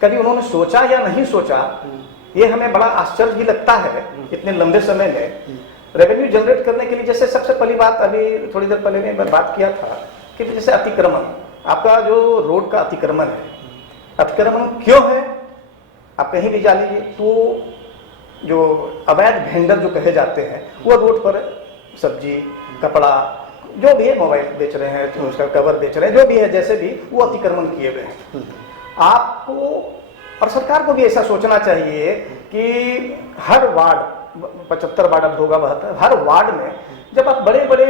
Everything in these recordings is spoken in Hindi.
कभी उन्होंने सोचा या नहीं सोचा, ये हमें बड़ा आश्चर्य भी लगता है इतने लंबे समय में रेवेन्यू जनरेट करने के लिए। जैसे सबसे पहली बात, अभी थोड़ी देर पहले मैं बात किया था कि जैसे अतिक्रमण, आपका जो रोड का अतिक्रमण है, अतिक्रमण क्यों है? आप कहीं भी जा लीजिए तो जो अवैध वेंडर जो कहे जाते हैं वो रोड पर सब्जी, कपड़ा, जो भी है, मोबाइल बेच रहे हैं, तो उसका कवर बेच रहे हैं, जो भी है, जैसे भी, वो अतिक्रमण किए हुए हैं। आपको और सरकार को भी ऐसा सोचना चाहिए कि हर वार्ड, 75 वार्ड अब होगा 72, हर वार्ड में जब आप बड़े बड़े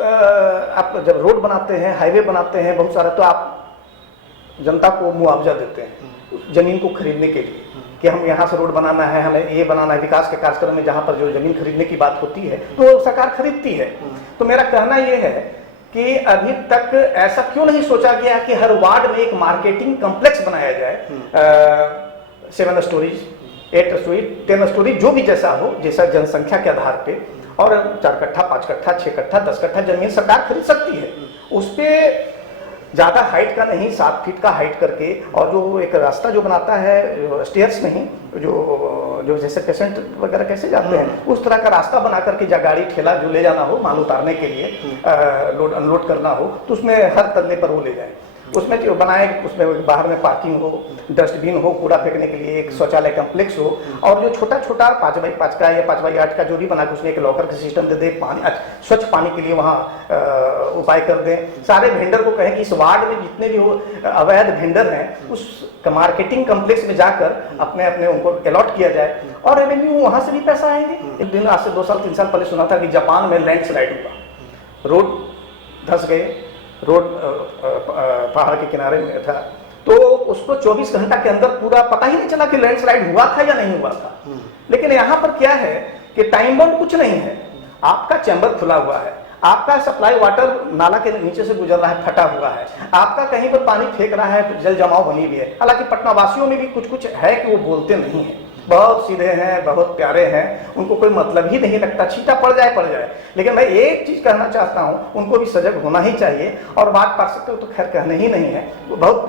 आप जब रोड बनाते हैं, हाईवे बनाते हैं बहुत सारा, तो आप जनता को मुआवजा देते हैं जमीन को खरीदने के लिए कि हम यहाँ से रोड बनाना है, हमें ये बनाना है। विकास के कार्यक्रम में जहाँ पर जो जमीन खरीदने की बात होती है तो सरकार खरीदती है। तो मेरा कहना ये है कि अभी तक ऐसा क्यों नहीं सोचा गया कि हर वार्ड में एक मार्केटिंग कॉम्प्लेक्स बनाया जाए, 7 स्टोरीज, 8 स्टोरी, 10 स्टोरी, जो भी जैसा हो, जैसा जनसंख्या के आधार पे, और 4 कट्ठा, 5 कट्ठा, 6 कट्ठा, 10 कट्ठा जमीन सरकार खरीद सकती है। उस पे ज्यादा हाइट का नहीं, 7 फीट का हाइट करके, और जो एक रास्ता जो बनाता है, स्टेयर्स नहीं, जो जैसे पेशेंट वगैरह कैसे जाते हैं, उस तरह का रास्ता बना करके, जा गाड़ी ठेला जो ले जाना हो, माल उतारने के लिए, लोड अनलोड करना हो, तो उसमें हर तल्ले पर वो ले जाए। उसमें जो बनाए, उसमें बाहर में पार्किंग हो, डस्टबिन हो, कूड़ा फेंकने के लिए एक शौचालय कम्प्लेक्स हो, और जो छोटा छोटा 5x5 का या 5x8 का जो भी बना के उसमें एक लॉकर का सिस्टम दे दे, पानी, स्वच्छ पानी के लिए वहाँ उपाय कर दें। सारे वेंडर को कहें कि इस वार्ड में जितने भी हो अवैध वेंडर हैं, उस मार्केटिंग कम्प्लेक्स में जाकर अपने अपने उनको अलॉट किया जाए, और रेवेन्यू वहाँ से भी पैसा आएंगे। एक दिन आज से 2 साल 3 साल पहले सुना था कि जापान में लैंडस्लाइड हुआ, रोड धंस गए, रोड पहाड़ के किनारे में था, तो उसको 24 घंटा के अंदर पूरा पता ही नहीं चला कि लैंडस्लाइड हुआ था या नहीं हुआ था। लेकिन यहाँ पर क्या है कि टाइम बाउंड कुछ नहीं है, आपका चैम्बर खुला हुआ है, आपका सप्लाई वाटर नाला के नीचे से गुजर रहा है, फटा हुआ है, आपका कहीं पर पानी फेंक रहा है, जल जमाव बनी हुई है। हालांकि पटना वासियों में भी कुछ कुछ है कि वो बोलते नहीं है, बहुत सीधे हैं, बहुत प्यारे हैं, उनको कोई मतलब ही नहीं लगता, छींटा पड़ जाए। लेकिन मैं एक चीज कहना चाहता हूं, उनको भी सजग होना ही चाहिए, और बात पार्षद तो खैर कहने ही नहीं है, बहुत,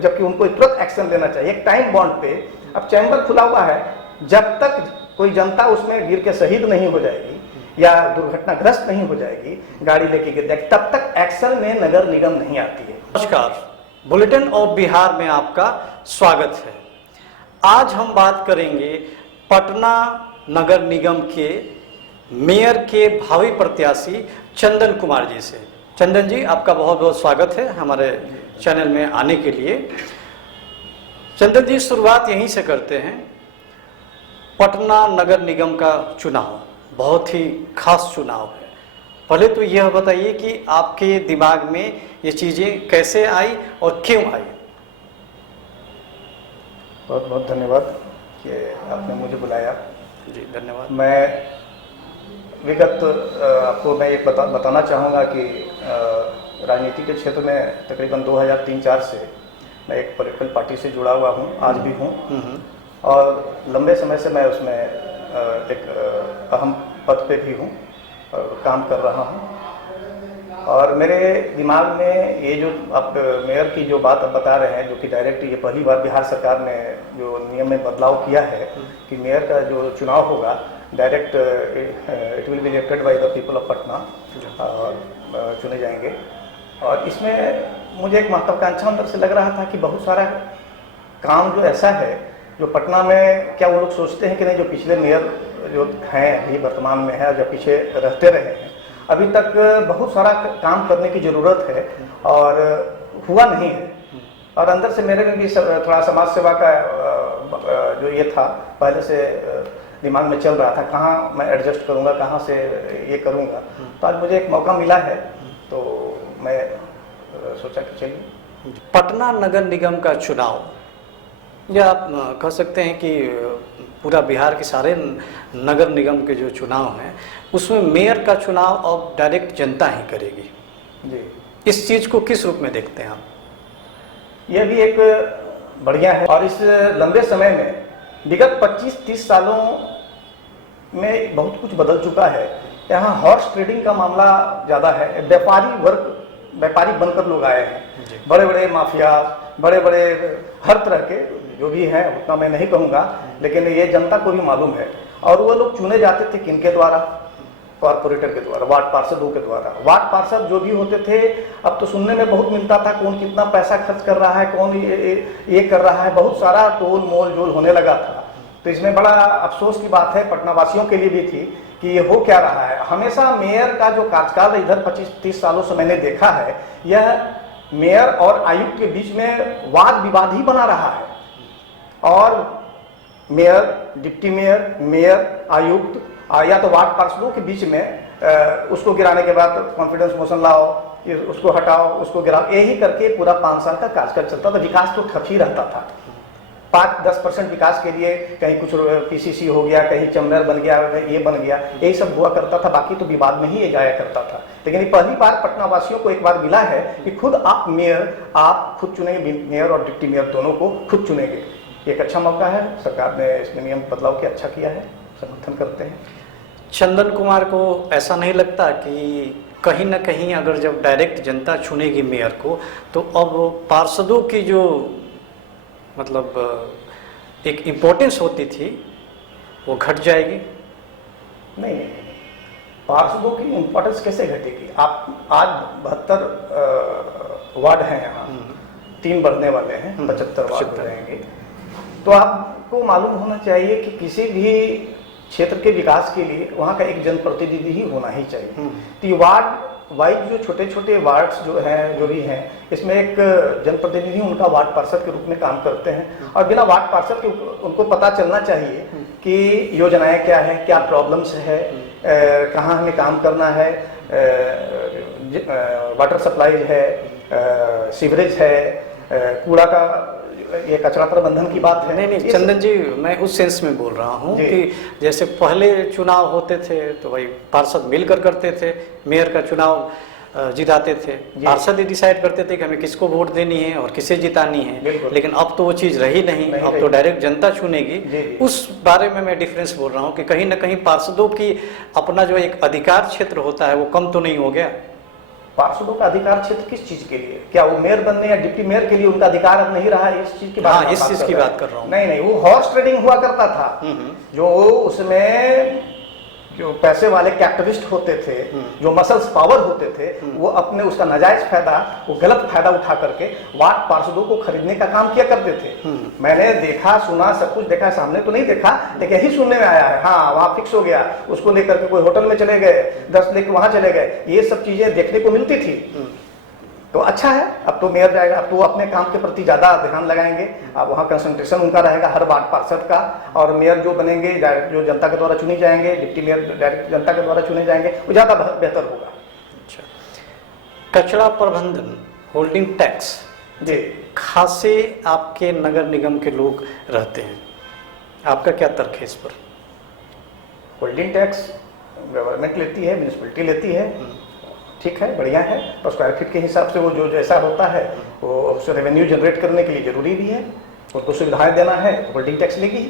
जबकि उनको तुरंत एक्शन लेना चाहिए एक टाइम बॉन्ड पे। अब चैम्बर खुला हुआ है, जब तक कोई जनता उसमें गिर के शहीद नहीं हो जाएगी या दुर्घटनाग्रस्त नहीं हो जाएगी, गाड़ी लेके गिर जाएगी, तब तक एक्शन में नगर निगम नहीं आती है। नमस्कार, बुलेटिन ऑफ बिहार में आपका स्वागत है। आज हम बात करेंगे पटना नगर निगम के मेयर के भावी प्रत्याशी चंदन कुमार जी से। चंदन जी, आपका बहुत बहुत स्वागत है हमारे चैनल में आने के लिए। चंदन जी, शुरुआत यहीं से करते हैं। पटना नगर निगम का चुनाव बहुत ही खास चुनाव है। पहले तो यह बताइए कि आपके दिमाग में ये चीज़ें कैसे आई और क्यों आई? बहुत बहुत धन्यवाद कि आपने मुझे बुलाया। जी धन्यवाद। मैं विगत आपको मैं एक बताना चाहूँगा कि राजनीति के क्षेत्र में तकरीबन 2003-04 से मैं एक पॉलिटिकल पार्टी से जुड़ा हुआ हूँ, आज भी हूँ, और लंबे समय से मैं उसमें एक अहम पद पे भी हूँ और काम कर रहा हूँ। और मेरे दिमाग में ये जो आप मेयर की जो बात आप बता रहे हैं, जो कि डायरेक्ट, ये पहली बार बिहार सरकार ने जो नियम में बदलाव किया है कि मेयर का जो चुनाव होगा direct, it will be elected by the people of Patna, और चुने जाएंगे। और इसमें मुझे एक महत्वाकांक्षा अंदर से लग रहा था कि बहुत सारा काम जो ऐसा है जो पटना में, क्या वो लोग सोचते हैं कि नहीं, जो पिछले मेयर जो हैं अभी वर्तमान में है, जो पीछे रहते रहे हैं, अभी तक बहुत सारा काम करने की ज़रूरत है और हुआ नहीं है। और अंदर से मेरे में भी थोड़ा समाज सेवा का जो ये था, पहले से दिमाग में चल रहा था, कहाँ मैं एडजस्ट करूँगा, कहाँ से ये करूँगा। तो आज मुझे एक मौका मिला है, तो मैं सोचा कि चलिए। पटना नगर निगम का चुनाव, या आप कह सकते हैं कि पूरा बिहार के सारे नगर निगम के जो चुनाव हैं उसमें मेयर का चुनाव अब डायरेक्ट जनता ही करेगी जी। इस चीज़ को किस रूप में देखते हैं आप? यह भी एक बढ़िया है, और इस लंबे समय में विगत 25-30 सालों में बहुत कुछ बदल चुका है। यहाँ हॉर्स ट्रेडिंग का मामला ज़्यादा है, व्यापारी वर्ग व्यापारी बनकर लोग आए हैं, जी। बड़े बड़े माफिया, बड़े बड़े हर तरह के जो भी हैं, उतना मैं नहीं कहूँगा, लेकिन ये जनता को भी मालूम है। और वो लोग चुने जाते थे किनके द्वारा? कॉर्पोरेटर के द्वारा, वार्ड पार्षदों के द्वारा। वार्ड पार्षद जो भी होते थे, अब तो सुनने में बहुत मिलता था कौन कितना पैसा खर्च कर रहा है, कौन ये कर रहा है, बहुत सारा तोल मोल जोल होने लगा था। तो इसमें बड़ा अफसोस की बात है, पटना वासियों के लिए भी थी कि ये हो क्या रहा है। हमेशा मेयर का जो कार्यकाल इधर 25-30 सालों से मैंने देखा है, यह मेयर और आयुक्त के बीच में वाद विवाद ही बना रहा है। और मेयर, डिप्टी मेयर, मेयर, आयुक्त या तो वार्ड पार्षदों के बीच में उसको गिराने के बाद कॉन्फिडेंस मोशन लाओ, उसको हटाओ, उसको गिराओ, यही करके पूरा 5 साल का कार्यकाल चलता था। विकास तो ठप ही रहता था। 5-10% विकास के लिए कहीं कुछ पीसीसी हो गया, कहीं चैम्बर बन गया, ये बन गया, यही सब हुआ करता था। बाकी तो विवाद में ही ये जाया करता था। लेकिन ये पहली बार पटना वासियों को एक बार मिला है कि खुद आप मेयर, आप खुद चुनेंगे, मेयर और डिप्टी मेयर दोनों को खुद चुनेंगे। एक अच्छा मौका है, सरकार ने इसमें नियम बदलाव के अच्छा किया है, समर्थन करते हैं। चंदन कुमार को ऐसा नहीं लगता कि कहीं ना कहीं अगर जब डायरेक्ट जनता चुनेगी मेयर को, तो अब पार्षदों की जो मतलब एक इम्पोर्टेंस होती थी वो घट जाएगी? नहीं, पार्षदों की इम्पोर्टेंस कैसे घटेगी? आप आज 72 वार्ड हैं यहाँ, 3 बढ़ने वाले हैं, 75 वार्ड रहेंगे। तो आपको मालूम होना चाहिए कि किसी भी क्षेत्र के विकास के लिए वहाँ का एक जनप्रतिनिधि ही होना ही चाहिए। तो ये वार्ड वाइज जो छोटे छोटे वार्ड्स जो हैं, जो भी हैं, इसमें एक जनप्रतिनिधि उनका वार्ड पार्षद के रूप में काम करते हैं। और बिना वार्ड पार्षद के उनको पता चलना चाहिए कि योजनाएं क्या हैं, क्या प्रॉब्लम्स है, कहाँ हमें काम करना है, वाटर सप्लाई है, सीवरेज है, कूड़ा का, ये कचरा प्रबंधन की बात है। नहीं चंदन जी, मैं उस सेंस में बोल रहा हूँ कि जैसे पहले चुनाव होते थे तो भाई पार्षद मिलकर करते थे, मेयर का चुनाव जिताते थे, पार्षद ही डिसाइड करते थे कि हमें किसको वोट देनी है और किसे जितानी है। लेकिन अब तो वो चीज़ रही नहीं, अब तो डायरेक्ट जनता चुनेगी। उस बारे में मैं डिफरेंस बोल रहा हूँ कि कहीं ना कहीं पार्षदों की अपना जो एक अधिकार क्षेत्र होता है वो कम तो नहीं हो गया? पार्षदों का अधिकार क्षेत्र किस चीज के लिए? क्या वो मेयर बनने या डिप्टी मेयर के लिए उनका अधिकार अब नहीं रहा है? इस चीज की बात, हाँ, इस चीज की बात कर रहा हूँ। नहीं, वो हॉर्स ट्रेडिंग हुआ करता था। जो उसमें जो पैसे वाले कैपिटलिस्ट होते थे, जो मसल्स पावर होते थे, वो अपने उसका नाजायज फायदा, वो गलत फायदा उठा करके वार्ड पार्षदों को खरीदने का काम किया करते थे। मैंने देखा, सुना, सब कुछ देखा, सामने तो नहीं देखा, लेकिन यही सुनने में आया है। हाँ, वहाँ फिक्स हो गया, उसको लेकर के कोई होटल में चले गए, 10 लेकर वहाँ चले गए, ये सब चीजें देखने को मिलती थी। तो अच्छा है, अब तो मेयर जाएगा, अब तो वो अपने काम के प्रति ज्यादा ध्यान लगाएंगे। अब वहाँ कंसंट्रेशन उनका रहेगा हर वार्ड पार्षद का। और मेयर जो बनेंगे, जो जनता के द्वारा चुनी जाएंगे, डिप्टी मेयर डायरेक्ट जनता के द्वारा चुने जाएंगे, वो ज्यादा बेहतर होगा। अच्छा, कचरा प्रबंधन, होल्डिंग टैक्स, जी, खासे आपके नगर निगम के लोग रहते हैं, आपका क्या तर्क है इस पर? होल्डिंग टैक्स गवर्नमेंट लेती है, म्यूनिसिपलिटी लेती है, ठीक है, बढ़िया है। और स्क्वायर फीट के हिसाब से वो जो जैसा होता है वो उससे रेवेन्यू जनरेट करने के लिए जरूरी भी है, उनको सुविधाएं देना है, होल्डिंग टैक्स लेगी।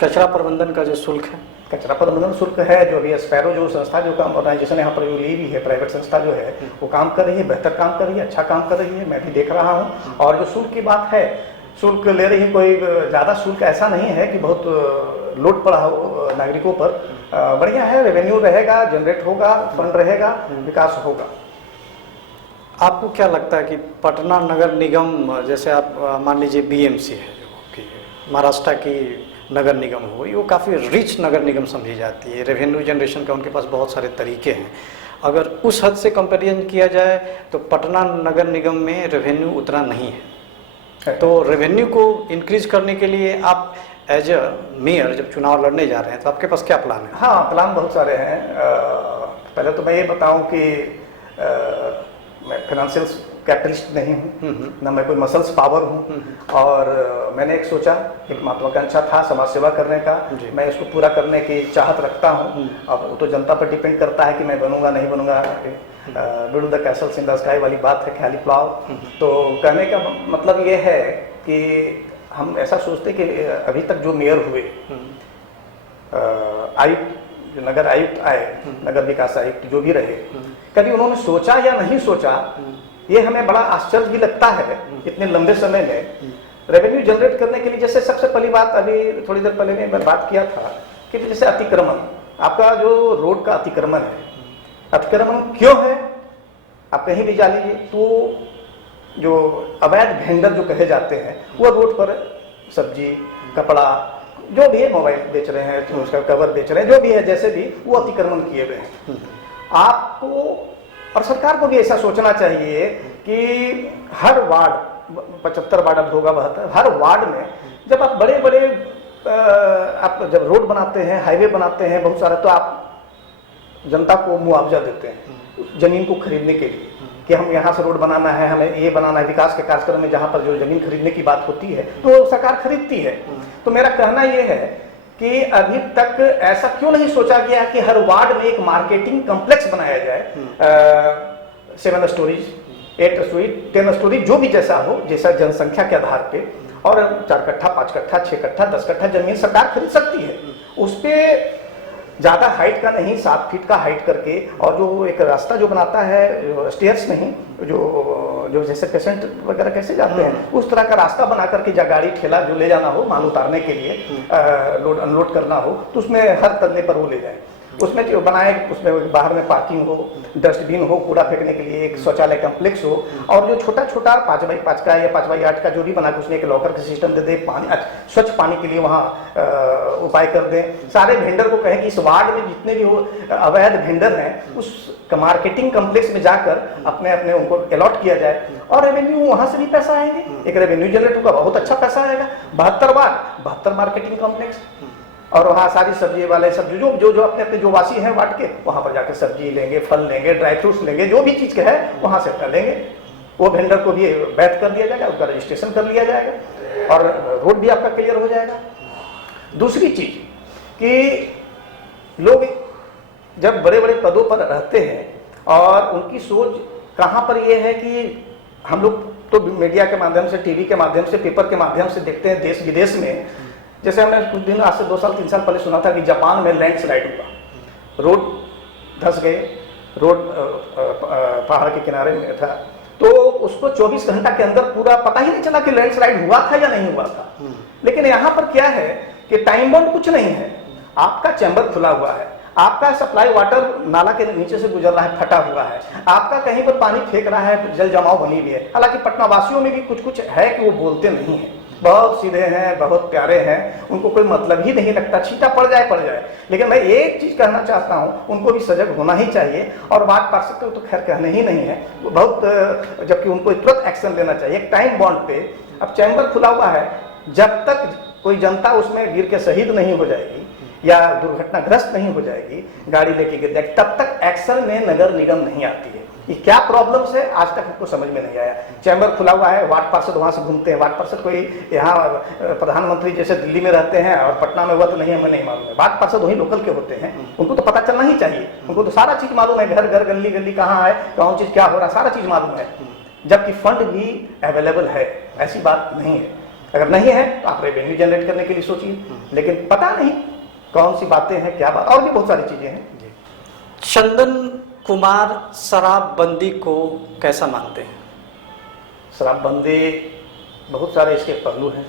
कचरा प्रबंधन का जो शुल्क है, कचरा प्रबंधन शुल्क है, जो अभी स्पैरो जो संस्था जो काम ऑर्गेनाइजेशन यहाँ पर जो ली हुई है, प्राइवेट संस्था जो है, वो काम कर रही है, बेहतर काम कर रही है, अच्छा काम कर रही है, मैं भी देख रहा हूँ। और जो शुल्क की बात है, शुल्क ले रही है, कोई ज़्यादा शुल्क ऐसा नहीं है कि बहुत लोड पड़ा हो नागरिकों पर। बढ़िया है, रेवेन्यू रहेगा, जनरेट होगा, फंड रहेगा, विकास होगा। आपको क्या लगता है कि पटना नगर निगम, जैसे आप मान लीजिए बीएमसी है जो कि महाराष्ट्र की नगर निगम हो गई, वो काफ़ी रिच नगर निगम समझी जाती है, रेवेन्यू जनरेशन का उनके पास बहुत सारे तरीके हैं। अगर उस हद से कंपेरिजन किया जाए तो पटना नगर निगम में रेवेन्यू उतना नहीं है। तो रेवेन्यू को इंक्रीज करने के लिए आप एज अ मेयर जब चुनाव लड़ने जा रहे हैं तो आपके पास क्या प्लान है? हाँ, प्लान बहुत सारे हैं। पहले तो मैं ये बताऊं कि मैं फाइनेंशियल कैपिटलिस्ट नहीं हूँ, ना मैं कोई मसल्स पावर हूँ। और मैंने एक सोचा, एक महत्वाकांक्षा था समाज सेवा करने का, मैं इसको पूरा करने की चाहत रखता हूँ। अब वो तो जनता पर डिपेंड करता है कि मैं बनूंगा नहीं बनूंगा। Build the Castle's in the sky वाली बात है, ख्याली प्लाव। तो कहने का मतलब ये है कि हम ऐसा सोचते कि अभी तक जो मेयर हुए, आयुक्त जो नगर आयुक्त आए, नगर विकास आयुक्त जो भी रहे, कभी उन्होंने सोचा या नहीं सोचा, ये हमें बड़ा आश्चर्य भी लगता है इतने लंबे समय में रेवेन्यू जनरेट करने के लिए। जैसे सबसे पहली बात, अभी थोड़ी देर पहले मैं बात किया था कि जैसे अतिक्रमण, आपका जो रोड का अतिक्रमण है, अतिक्रमण क्यों है आप कहीं भी जा लीजिए, तो जो अवैध वेंडर जो कहे जाते हैं वो रोड पर सब्जी, कपड़ा, जो भी है, मोबाइल बेच रहे हैं, तो उसका कवर बेच रहे हैं, जो भी है, जैसे भी, वो अतिक्रमण किए हुए हैं। आपको और सरकार को भी ऐसा सोचना चाहिए कि हर वार्ड, 75 वार्ड अब होगा 72, हर वार्ड में जब आप बड़े बड़े आप जब रोड बनाते हैं, हाईवे बनाते हैं बहुत सारा, तो आप जनता को मुआवजा देते हैं जमीन को खरीदने के लिए कि हम यहाँ से रोड बनाना है, हमें ये बनाना है। विकास के कार्यक्रम में जहाँ पर जो जमीन खरीदने की बात होती है तो सरकार खरीदती है। तो मेरा कहना ये है कि अभी तक ऐसा क्यों नहीं सोचा गया कि हर वार्ड में एक मार्केटिंग कॉम्प्लेक्स बनाया जाए, 7 स्टोरीज, 8 स्टोरी, 10 स्टोरी, जो भी जैसा हो, जैसा जनसंख्या के आधार पे, और 4 कट्ठा, 5 कट्ठा, 6 कट्ठा, 10 कट्ठा जमीन सरकार खरीद सकती है। उस पर ज़्यादा हाइट का नहीं, 7 फीट का हाइट करके, और जो एक रास्ता जो बनाता है, स्टेयर्स नहीं, जो जैसे पेशेंट वगैरह कैसे जाते हैं, उस तरह का रास्ता बना करके, या गाड़ी ठेला जो ले जाना हो माल उतारने के लिए, लोड अनलोड करना हो, तो उसमें हर तल्ले पर वो ले जाए। उसमें जो बनाए, उसमें बाहर में पार्किंग हो, डस्टबिन हो, कूड़ा फेंकने के लिए एक शौचालय कम्प्लेक्स हो, और जो छोटा छोटा 5x5 का या 5x8 का जो भी बना के उसमें एक लॉकर का सिस्टम दे दे, पानी, स्वच्छ पानी के लिए वहाँ उपाय कर दें। सारे वेंडर को कहें कि इस वार्ड में जितने भी हो अवैध वेंडर हैं, उस मार्केटिंग कम्प्लेक्स में जाकर अपने अपने उनको अलॉट किया जाए, और रेवेन्यू वहाँ से भी पैसा आएंगे, एक रेवेन्यू जनरेट होगा, बहुत अच्छा पैसा आएगा। 72 वार्ड, 72 मार्केटिंग कॉम्प्लेक्स, और वहाँ सारी सब्जी वाले सब जो जो जो अपने अपने जो वासी हैं वार्ड के, वहाँ पर जाकर सब्जी लेंगे, फल लेंगे, ड्राई फ्रूट्स लेंगे, जो भी चीज़ के है वहाँ से कर लेंगे। वो वेंडर को भी वैध कर दिया जाएगा, उसका रजिस्ट्रेशन कर लिया जाएगा, और रोड भी आपका क्लियर हो जाएगा। दूसरी चीज़ कि लोग जब बड़े बड़े पदों पर रहते हैं और उनकी सोच कहाँ पर ये है कि हम लोग तो मीडिया के माध्यम से, टीवी के माध्यम से, पेपर के माध्यम से देखते हैं देश विदेश में। जैसे हमने कुछ दिन, आज से 2 साल 3 साल पहले सुना था कि जापान में लैंडस्लाइड हुआ, रोड धंस गए, रोड पहाड़ के किनारे में था, तो उसको 24 घंटा के अंदर पूरा पता ही नहीं चला कि लैंडस्लाइड हुआ था या नहीं हुआ था। लेकिन यहाँ पर क्या है कि टाइम बाउंड कुछ नहीं है, आपका चैम्बर खुला हुआ है, आपका सप्लाई वाटर नाला के नीचे से गुजर रहा है, फटा हुआ है, आपका कहीं पर पानी फेंक रहा है, जल जमाव बनी हुई है। हालांकि पटना वासियों में भी कुछ कुछ है कि वो बोलते नहीं है, बहुत सीधे हैं, बहुत प्यारे हैं, उनको कोई मतलब ही नहीं लगता, छींटा पड़ जाए। लेकिन मैं एक चीज कहना चाहता हूं, उनको भी सजग होना ही चाहिए, और बात पार्षद तो खैर कहने ही नहीं है, वो बहुत, जबकि उनको तुरंत एक्शन लेना चाहिए एक टाइम बॉन्ड पे। अब चैम्बर खुला हुआ है, जब तक कोई जनता उसमें गिर के शहीद नहीं हो जाएगी या दुर्घटनाग्रस्त नहीं हो जाएगी, गाड़ी लेके गिर जाएगी, तब तक एक्शन में नगर निगम नहीं आती है। ये क्या प्रॉब्लम्स है आज तक हमको समझ में नहीं आया। चैम्बर खुला हुआ है, वार्ड पार्षद वहाँ से घूमते हैं, वार्ड पार्षद कोई यहाँ प्रधानमंत्री जैसे दिल्ली में रहते हैं और पटना में हुआ तो नहीं, हमें नहीं मालूम है। वार्ड पार्षद वही लोकल के होते हैं, उनको तो पता चलना ही चाहिए, उनको तो सारा चीज मालूम है, घर घर गली गली कहाँ है, कौन चीज क्या हो रहा है, सारा चीज मालूम है, जबकि फंड भी अवेलेबल है। ऐसी बात नहीं है, अगर नहीं है तो आप रेवेन्यू जनरेट करने के लिए सोचिए, लेकिन पता नहीं कौन सी बातें हैं, क्या बात, और भी बहुत सारी चीजें हैं। चंदन कुमार शराबबंदी को कैसा मानते हैं? शराबबंदी, बहुत सारे इसके पहलू हैं।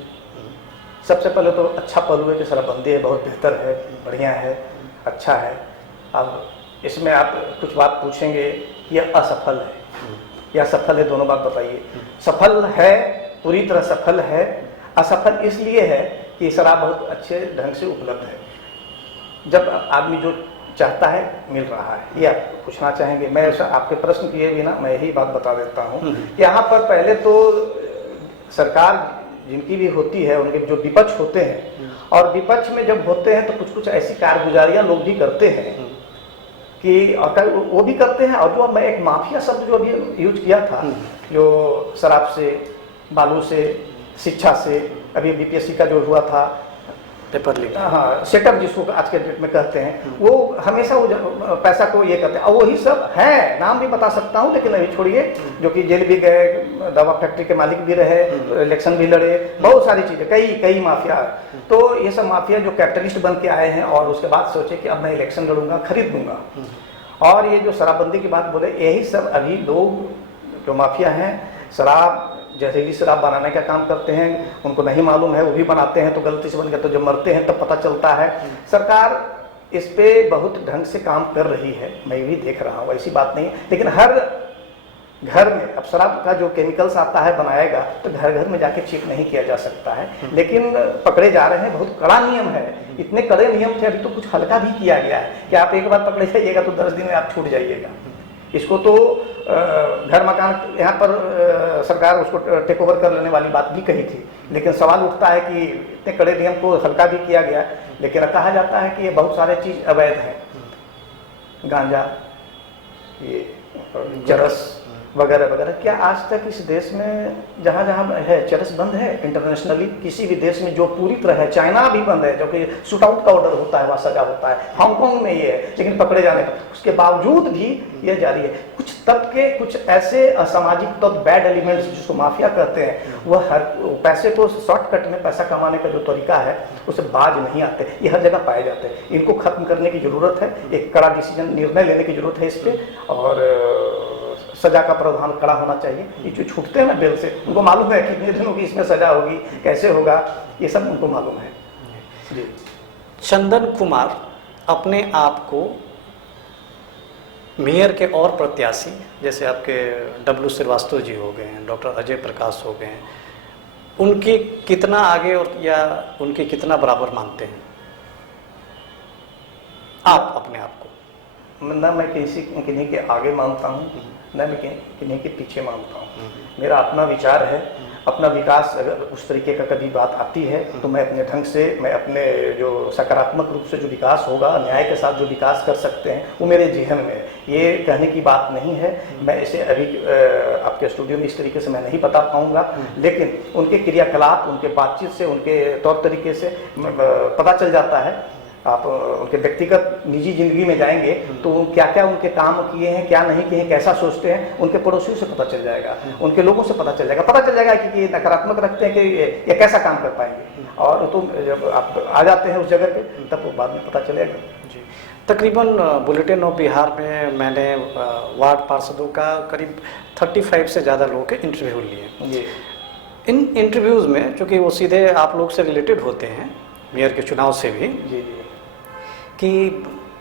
सबसे पहले तो अच्छा पहलू है कि शराबबंदी है, बहुत बेहतर है, बढ़िया है, अच्छा है। अब इसमें आप कुछ बात पूछेंगे, यह असफल है या सफल है, दोनों बात बताइए। सफल है, पूरी तरह सफल है। असफल इसलिए है कि शराब बहुत अच्छे ढंग से उपलब्ध है, जब आदमी जो चाहता है मिल रहा है। ये आप पूछना चाहेंगे, मैं ऐसा आपके प्रश्न किए बिना मैं यही बात बता देता हूँ। यहाँ पर पहले तो सरकार जिनकी भी होती है, उनके जो विपक्ष होते हैं, और विपक्ष में जब होते हैं तो कुछ कुछ ऐसी कारगुजारियाँ लोग भी करते हैं कि वो भी करते हैं। और जो मैं एक माफिया शब्द जो अभी यूज किया था, जो शराब से, बालू से, शिक्षा से, अभी बीपीएससी का जो हुआ था, पेपर लीक। हाँ, सेटअप जिसको आज के डेट में कहते हैं, वो हमेशा वो पैसा को ये करते हैं। और वही सब है, नाम भी बता सकता हूँ, लेकिन अभी छोड़िए, जो कि जेल भी गए, दवा फैक्ट्री के मालिक भी रहे, इलेक्शन भी लड़े, बहुत सारी चीज़ें, कई माफिया। तो ये सब माफिया जो कैपिटलिस्ट बन के आए हैं और उसके बाद सोचे कि अब मैं इलेक्शन लड़ूंगा, खरीद दूंगा। और ये जो शराबबंदी की बात बोले, यही सब अभी लोग जो माफिया हैं, शराब, जहरीली शराब बनाने का काम करते हैं, उनको नहीं मालूम है, वो भी बनाते हैं, तो गलती से बन गया, तो जब मरते हैं तब पता चलता है। सरकार इस पे बहुत ढंग से काम कर रही है, मैं भी देख रहा हूँ, ऐसी बात नहीं है। लेकिन हर घर में अब शराब का जो केमिकल्स आता है बनाएगा, तो घर घर में जाके चेक नहीं किया जा सकता है, लेकिन पकड़े जा रहे हैं। बहुत कड़ा नियम है, इतने कड़े नियम थे, अभी तो कुछ हल्का भी किया गया है कि आप एक बार पकड़े जाइएगा तो 10 दिन में आप छूट जाइएगा। इसको तो घर मकान यहाँ पर सरकार उसको टेक ओवर कर लेने वाली बात भी कही थी, लेकिन सवाल उठता है कि इतने कड़े नियम को हल्का भी किया गया, लेकिन कहा जाता है कि ये बहुत सारे चीज़ अवैध हैं, गांजा, ये चरस वगैरह वगैरह। क्या आज तक इस देश में जहाँ जहाँ है चरस बंद है? इंटरनेशनली किसी भी देश में जो पूरी तरह है, चाइना भी बंद है, जो कि शूट आउट का ऑर्डर होता है, वहाँ सजा होता है, हांगकांग में ये है, लेकिन पकड़े जाने का, उसके बावजूद भी ये जारी है। कुछ तबके, कुछ ऐसे असामाजिक तत्व, बैड एलिमेंट्स जिसको माफिया कहते हैं, वह हर पैसे को शॉर्टकट में पैसा कमाने का जो तरीका है उसे बाज नहीं आते, ये हर जगह पाए जाते हैं। इनको खत्म करने की जरूरत है, एक कड़ा डिसीजन, निर्णय लेने की जरूरत है इस पर, और सजा का प्रावधान कड़ा होना चाहिए। ये जो छूटते हैं ना बेल से, उनको मालूम है कितने दिनों की इसमें सजा होगी, कैसे होगा, ये सब उनको मालूम है। जी। चंदन कुमार अपने आप को मेयर के और प्रत्याशी, जैसे आपके डब्लू श्रीवास्तव जी हो गए हैं, डॉक्टर अजय प्रकाश हो गए हैं, उनके कितना आगे और या उनके कितना बराबर मानते हैं आप अपने आप को? ना मैं किन्हीं के आगे मानता हूँ, न मैं किन्हीं के पीछे मानता हूँ। मेरा अपना विचार है, अपना विकास अगर उस तरीके का कभी बात आती है तो मैं अपने ढंग से, मैं अपने जो सकारात्मक रूप से जो विकास होगा, न्याय के साथ जो विकास कर सकते हैं, वो मेरे जेहन में है। ये कहने की बात नहीं है, मैं इसे अभी आपके स्टूडियो में इस तरीके से मैं नहीं बता पाऊँगा, लेकिन उनके क्रियाकलाप, उनके बातचीत से, उनके तौर तरीके से पता चल जाता है। आप उनके व्यक्तिगत निजी जिंदगी में जाएंगे तो क्या क्या उनके काम किए हैं, क्या नहीं किए हैं, कैसा सोचते हैं, उनके पड़ोसियों से पता चल जाएगा, उनके लोगों से पता चल जाएगा कि ये नकारात्मक रखते हैं कि ये कैसा काम कर पाएंगे। और तो जब आप आ जाते हैं उस जगह पे, तब वो बाद में पता चलेगा। जी, तकरीबन बुलेटिन ऑफ बिहार में मैंने वार्ड पार्षदों का करीब 35 से ज़्यादा लोगों के इंटरव्यू लिए। इन इंटरव्यूज़ में चूँकि वो सीधे आप लोग से रिलेटेड होते हैं, मेयर के चुनाव से भी, जी, कि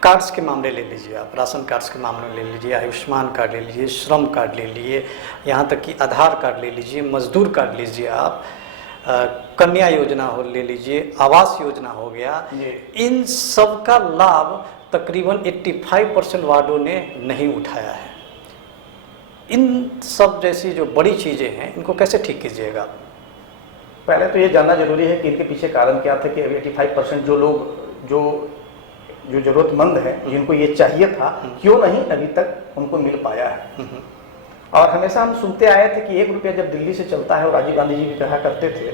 कार्ड्स के मामले ले लीजिए आप, राशन कार्ड्स के मामले ले लीजिए, आयुष्मान कार्ड ले लीजिए, श्रम कार्ड ले लीजिए, यहाँ तक कि आधार कार्ड ले लीजिए, मजदूर कार्ड लीजिए आप, कन्या योजना हो ले लीजिए, आवास योजना हो गया, इन सब का लाभ तकरीबन 85% वार्डों ने नहीं उठाया है। इन सब जैसी जो बड़ी चीज़ें हैं, इनको कैसे ठीक कीजिएगा? पहले तो ये जानना जरूरी है कि इनके पीछे कारण क्या था कि 85% जो लोग जो जरूरतमंद है, जिनको ये चाहिए था, क्यों नहीं अभी तक उनको मिल पाया है। और हमेशा हम सुनते आए थे कि 1 रुपया जब दिल्ली से चलता है, और राजीव गांधी जी भी कहा करते थे,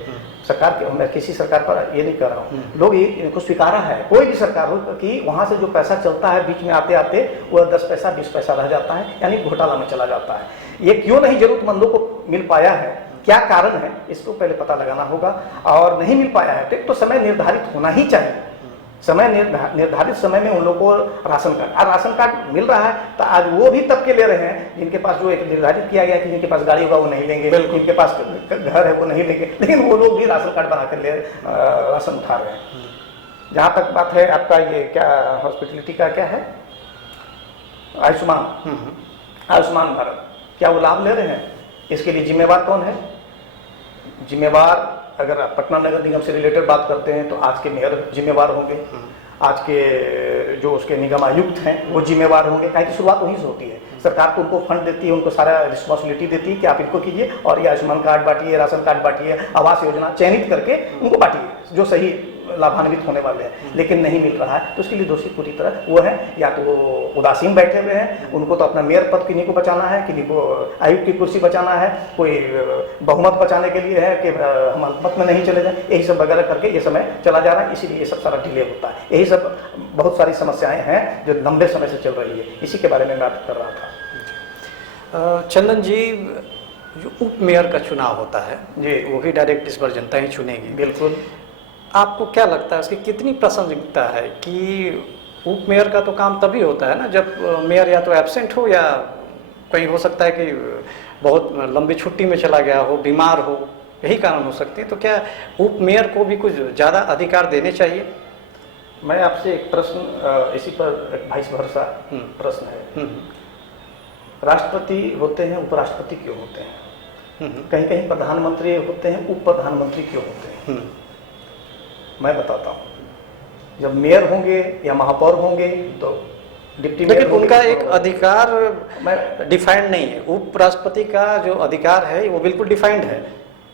सरकार के, मैं किसी सरकार पर ये नहीं कर रहा हूँ, लोग इनको स्वीकारा है, कोई भी सरकार हो, कि वहाँ से जो पैसा चलता है बीच में आते आते वह 10 पैसा 20 पैसा रह जाता है, यानी घोटाला में चला जाता है। ये क्यों नहीं जरूरतमंदों को मिल पाया है, क्या कारण है, इसको पहले पता लगाना होगा। और नहीं मिल पाया है तो समय निर्धारित होना ही चाहिए, समय निर्धारित समय में उन लोगों को राशन कार्ड मिल रहा है, तो आज वो भी तबके ले रहे हैं जिनके पास, जो एक निर्धारित किया गया कि जिनके पास गाड़ी होगा वो नहीं लेंगे, जिनके पास घर है वो नहीं लेंगे, लेकिन वो लोग भी राशन कार्ड बना कर राशन उठा रहे हैं। जहाँ तक बात है आपका ये क्या हॉस्पिटलिटी का क्या है, आयुष्मान भारत, क्या वो लाभ ले रहे हैं? इसके लिए जिम्मेवार कौन है? जिम्मेवार, अगर आप पटना नगर निगम से रिलेटेड बात करते हैं तो आज के मेयर जिम्मेवार होंगे, आज के जो उसके निगम आयुक्त हैं वो जिम्मेवार होंगे, काहे की शुरुआत वहीं से होती है। सरकार तो उनको फंड देती है, उनको सारा रिस्पॉन्सिबिलिटी देती है कि आप इनको कीजिए, और ये Ayushman card बांटिए, ration card बांटिए, Awas Yojana चयनित करके उनको बांटिए, जो सही लाभान्वित होने वाले हैं, लेकिन नहीं मिल रहा है। तो उसके लिए दोषी पूरी तरह वो है, या तो वो उदासीन बैठे हुए हैं, उनको तो अपना मेयर पद किन्हीं को बचाना है, किन्हीं को आयुक्त की कुर्सी बचाना है, कोई बहुमत बचाने के लिए है कि हम अल्पमत में नहीं चले जाएं, यही सब वगैरह करके ये समय चला जा रहा है, इसीलिए ये सब सारा डिले होता है। यही सब बहुत सारी समस्याएं हैं जो लंबे समय से चल रही है, इसी के बारे में बात कर रहा था। चंदन जी, जो उप मेयर का चुनाव होता है जी, वो भी डायरेक्ट इस बार जनता ही चुनेगी। बिल्कुल। आपको क्या लगता है उसकी कितनी प्रासंगिकता है कि उप मेयर का तो काम तभी होता है ना जब मेयर या तो एब्सेंट हो, या कहीं हो सकता है कि बहुत लंबी छुट्टी में चला गया हो, बीमार हो, यही कारण हो सकते हैं। तो क्या उप मेयर को भी कुछ ज़्यादा अधिकार देने चाहिए? मैं आपसे एक प्रश्न, इसी पर एक वाइस वर्सा प्रश्न है। राष्ट्रपति होते हैं, उपराष्ट्रपति क्यों होते हैं? कहीं कहीं प्रधानमंत्री होते हैं, उप प्रधानमंत्री क्यों होते हैं? मैं बताता हूँ। जब मेयर होंगे या महापौर होंगे तो डिप्टी मेयर, लेकिन उनका एक तो अधिकार मैं डिफाइंड नहीं है। उपराष्ट्रपति का जो अधिकार है वो बिल्कुल डिफाइंड है।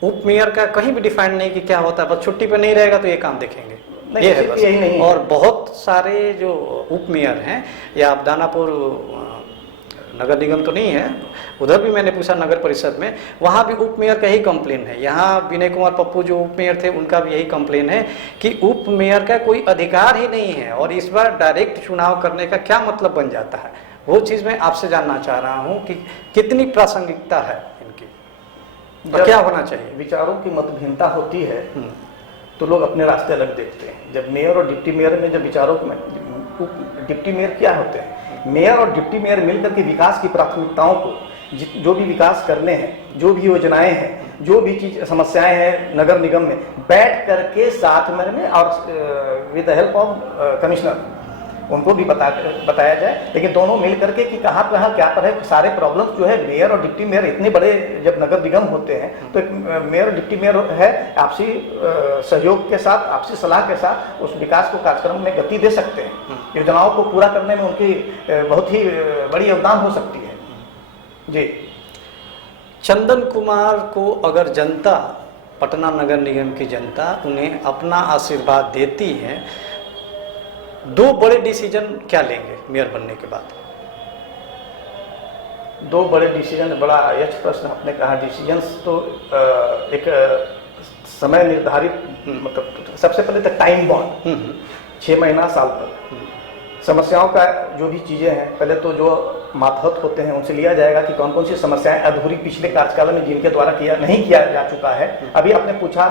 उप मेयर का कहीं भी डिफाइंड नहीं कि क्या होता है, बस छुट्टी पे नहीं रहेगा तो ये काम देखेंगे, ये है बस। यही नहीं है। और बहुत सारे जो उप मेयर हैं, या आप दानापुर नगर निगम तो नहीं है, उधर भी मैंने पूछा नगर परिषद में, वहाँ भी उप मेयर का ही कंप्लेन है। यहाँ विनय कुमार पप्पू जो उप मेयर थे उनका भी यही कंप्लेन है कि उप मेयर का कोई अधिकार ही नहीं है, और इस बार डायरेक्ट चुनाव करने का क्या मतलब बन जाता है, वो चीज़ मैं आपसे जानना चाह रहा हूँ कि कितनी प्रासंगिकता है इनकी, और क्या होना चाहिए। विचारों की मतभिन्नता होती है तो लोग अपने रास्ते अलग देखते हैं। जब मेयर और डिप्टी मेयर में जब विचारों की, डिप्टी मेयर क्या होते हैं? मेयर और डिप्टी मेयर मिलकर के विकास की प्राथमिकताओं को, जो भी विकास करने हैं, जो भी योजनाएं हैं, जो भी चीज समस्याएं हैं नगर निगम में, बैठ करके साथ में और with the help of commissioner उनको भी बताया जाए, लेकिन दोनों मिल करके कि कहाँ क्या पर है। सारे प्रॉब्लम्स जो है, मेयर और डिप्टी मेयर इतने बड़े जब नगर निगम होते हैं तो एक मेयर और डिप्टी मेयर है, आपसी सहयोग के साथ, आपसी सलाह के साथ उस विकास को कार्यक्रम में गति दे सकते हैं। योजनाओं को पूरा करने में उनकी बहुत ही बड़ी योगदान हो सकती है। जी, चंदन कुमार को अगर जनता, पटना नगर निगम की जनता उन्हें अपना आशीर्वाद देती है, दो बड़े डिसीजन क्या लेंगे मेयर बनने के बाद? दो बड़े डिसीजन, बड़ा यक्ष प्रश्न आपने कहा। डिसीजंस तो एक समय निर्धारित, मतलब सबसे पहले तो टाइम बॉन्ड 6 महीना साल तक समस्याओं का जो भी चीज़ें हैं, पहले तो जो मातहत होते हैं उनसे लिया जाएगा कि कौन कौन सी समस्याएं अधूरी पिछले कार्यकाल में जिनके द्वारा नहीं किया जा चुका है। अभी आपने पूछा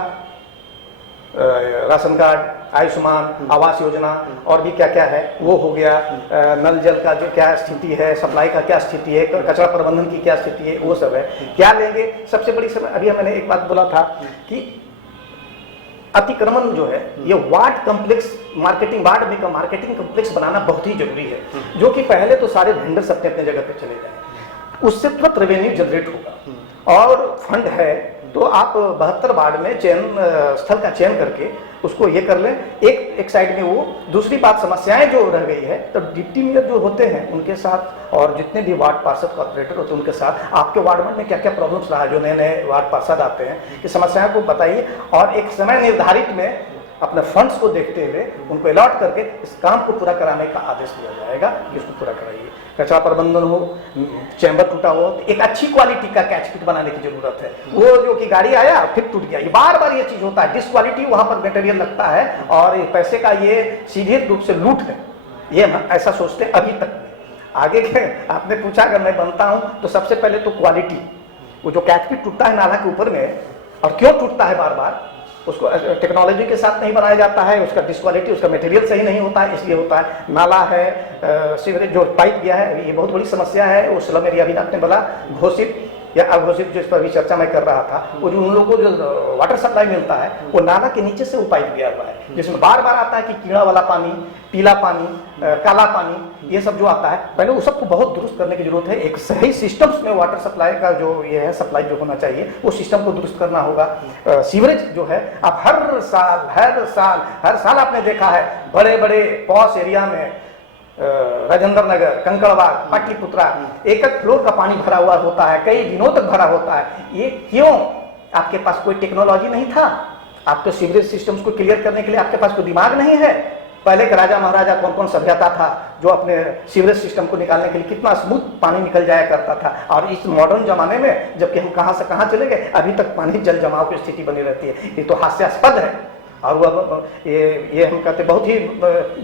राशन कार्ड, आयुष्मान, आवास योजना और भी क्या क्या है, वो हो गया। नल जल का जो क्या स्थिति है, सप्लाई का क्या स्थिति है, कचरा प्रबंधन की क्या स्थिति है, वो सब है। क्या लेंगे? सबसे बड़ी अभी मैंने एक बात बोला था कि अतिक्रमण जो है, ये वार्ड कम्प्लेक्स मार्केटिंग, वार्ड में का मार्केटिंग कम्प्लेक्स बनाना बहुत ही जरूरी है, जो कि पहले तो सारे वेंडर्स अपने अपने जगह पे चले जाएं, उससे तुरंत रेवेन्यू जनरेट होगा। और फंड है तो आप 72 वार्ड में स्थल का चयन करके उसको ये कर लें, एक साइड में वो। दूसरी बात, समस्याएं जो रह गई है तो डिप्टी मेयर जो होते हैं उनके साथ, और जितने भी वार्ड पार्षद कॉर्पोरेटर होते हैं उनके साथ, आपके वार्ड में क्या क्या प्रॉब्लम्स रहा है, जो नए नए वार्ड पार्षद आते हैं, कि समस्याओं को बताइए, और एक समय निर्धारित में अपने फंड्स को देखते हुए उनको अलॉट करके इस काम को पूरा कराने का आदेश दिया जाएगा कि इसको पूरा कराइए। कचरा प्रबंधन हो, चैम्बर टूटा हो, तो एक अच्छी क्वालिटी का कैच पिट बनाने की जरूरत है। वो जो कि गाड़ी आया फिर टूट गया, ये बार बार ये चीज होता है। डिसक्वालिटी वहां पर मटेरियल लगता है और ये पैसे का ये सीधे रूप से लूट है, ये हम ऐसा सोचते हैं अभी तक। आगे के आपने पूछा अगर मैं बनता हूं तो सबसे पहले तो क्वालिटी, वो जो कैच पिट टूटता है नाला के ऊपर में, और क्यों टूटता है बार बार, उसको टेक्नोलॉजी के साथ नहीं बनाया जाता है, उसका डिस्क्वालिटी, उसका मटेरियल सही नहीं होता है, इसलिए होता है। नाला है, सीवरेज जो पाइप गया है, ये बहुत बड़ी समस्या है। वो स्लम एरिया भी आपने बोला, घोषित या अघोषित, जिस पर भी चर्चा मैं कर रहा था, वो जो उन लोगों को जो वाटर सप्लाई मिलता है वो नाला के नीचे से वो पाइप गया हुआ है, जिसमें बार बार आता है कि कीड़ा वाला पानी, पीला पानी, काला पानी, ये सब जो आता है, पहले उस सबको बहुत दुरुस्त करने की जरूरत है। एक सही सिस्टम्स में वाटर सप्लाई का जो ये है, सप्लाई जो होना चाहिए, वो सिस्टम को दुरुस्त करना होगा। सीवरेज जो है, आप हर साल आपने देखा है बड़े बड़े पॉश एरिया में, राजेंद्र नगर, कंकड़बाग, पाटलिपुत्रा, एक फ्लोर का पानी भरा हुआ होता है, कई दिनों तक भरा होता है। ये क्यों? आपके पास कोई टेक्नोलॉजी नहीं था, आपके सीवरेज सिस्टम्स को क्लियर करने के लिए आपके पास कोई दिमाग नहीं है? पहले के राजा महाराजा कौन कौन सभ्यता था जो अपने सीवरेज सिस्टम को निकालने के लिए कितना स्मूथ पानी निकल जाया करता था, और इस मॉडर्न जमाने में जबकि हम कहां से कहां चले गए, अभी तक पानी जल जमाव की स्थिति बनी रहती है। ये तो हास्यास्पद है। और वो ये हम कहते बहुत ही,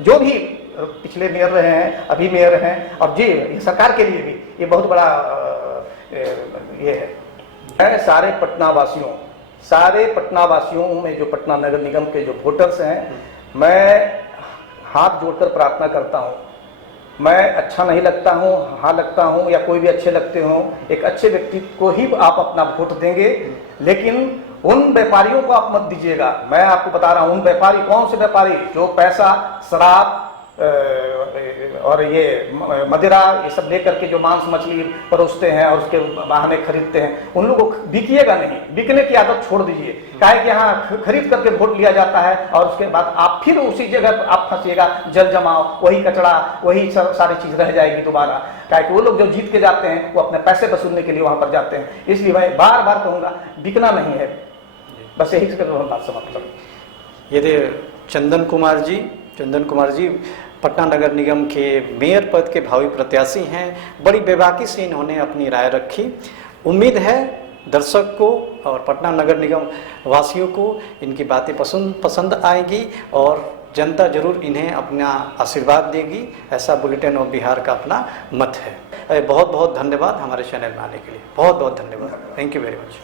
जो भी पिछले मेयर रहे हैं, अभी मेयर हैं, और जी सरकार के लिए भी ये बहुत बड़ा ये है। सारे पटना वासियों में जो पटना नगर निगम के जो वोटर्स हैं, मैं हाथ जोड़कर प्रार्थना करता हूं। मैं अच्छा नहीं लगता हूं, हाँ लगता हूं, या कोई भी अच्छे लगते हों, एक अच्छे व्यक्ति को ही आप अपना वोट देंगे, लेकिन उन व्यापारियों को आप मत दीजिएगा। मैं आपको बता रहा हूं, उन व्यापारी, कौन से व्यापारी जो पैसा, शराब और ये मदिरा, ये सब लेकर के जो मांस मछली परोसते हैं और उसके बहाने खरीदते हैं, उन लोगों को बिकिएगा नहीं। बिकने की आदत छोड़ दीजिए। काहे कि यहाँ खरीद करके वोट लिया जाता है और उसके बाद आप फिर उसी जगह पर आप फंसिएगा, जल जमाव, वही कचरा, वही सारी चीज रह जाएगी दोबारा। काहे कि वो लोग जो जीत के जाते हैं वो अपने पैसे वसूलने के लिए वहां पर जाते हैं। इसलिए मैं बार बार कहूंगा, बिकना नहीं है। बस यही बात समाप्त करूँ। ये थे चंदन कुमार जी पटना नगर निगम के मेयर पद के भावी प्रत्याशी हैं। बड़ी बेबाकी से इन्होंने अपनी राय रखी। उम्मीद है दर्शक को और पटना नगर निगम वासियों को इनकी बातें पसंद आएगी और जनता जरूर इन्हें अपना आशीर्वाद देगी। ऐसा बुलेटिन ऑफ बिहार का अपना मत है। बहुत बहुत धन्यवाद हमारे चैनल में आने के लिए। बहुत बहुत धन्यवाद। Thank you very much.